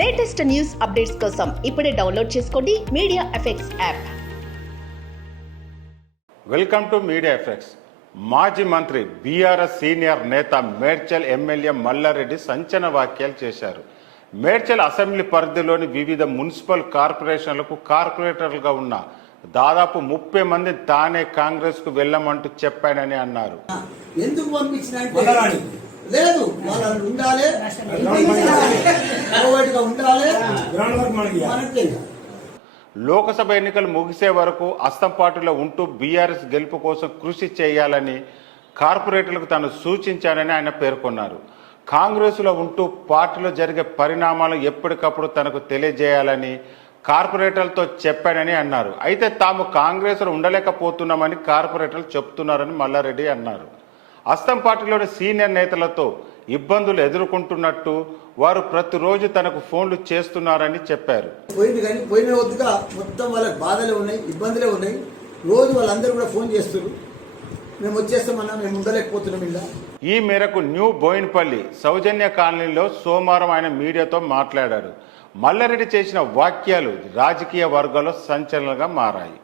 Latest news updates కోసం ఇప్పుడే download చేసుకోండి media effects app. Welcome to media effects. మాజీ మంత్రి బీఆర్ఎస్ సీనియర్ నేత మేడ్చల్ ఎమ్మెల్యే మల్లారెడ్డి సంచలన వ్యాఖ్యలు చేశారు. మేడ్చల్ అసెంబ్లీ పరిధిలోని వివిధ మున్సిపల్ కార్పొరేషన్లకు కార్పొరేటర్లుగా ఉన్న దాదాపు 30 మంది తానే కాంగ్రెస్ కు వెళ్ళమంటూ చెప్పానని అన్నారు. ఎందుకు పంపించినట్టు లేదు, వాళ్ళు ఉండాలి, లోకసభ ఎన్నికలు ముగిసే వరకు అస్తంపాటులో ఉంటూ బీఆర్ఎస్ గెలుపు కోసం కృషి చేయాలని కార్పొరేటర్లకు తాను సూచించానని ఆయన పేర్కొన్నారు. కాంగ్రెస్లో ఉంటూ పార్టీలో జరిగే పరిణామాలు ఎప్పటికప్పుడు తనకు తెలియజేయాలని కార్పొరేటర్లతో చెప్పానని అన్నారు. అయితే తాము కాంగ్రెస్లో ఉండలేకపోతున్నామని కార్పొరేటర్లు చెప్తున్నారని మల్లారెడ్డి అన్నారు. అస్తం పార్టీలోని సీనియర్ నేతలతో ఇబ్బందులు ఎదుర్కొంటున్నట్టు వారు ప్రతిరోజు తనకు ఫోన్లు చేస్తున్నారని చెప్పారు. పోయింది కానీ పోయిన వద్దుగా మొత్తం వాళ్ళకి బాధలే ఉన్నాయి, ఇబ్బందులే ఉన్నాయి. రోజు వాళ్ళందరూ కూడా ఫోన్ చేస్తారు, మేము వచ్చేస్తామన్నా, మేము ఉండలేకపోతున్నాం. ఇలా ఈ మేరకు న్యూ బోయిన్పల్లి సౌజన్య కాలనీలో సోమవారం ఆయన మీడియాతో మాట్లాడారు. మల్లారెడ్డి చేసిన వ్యాఖ్యలు రాజకీయ వర్గాల్లో సంచలనంగా మారాయి.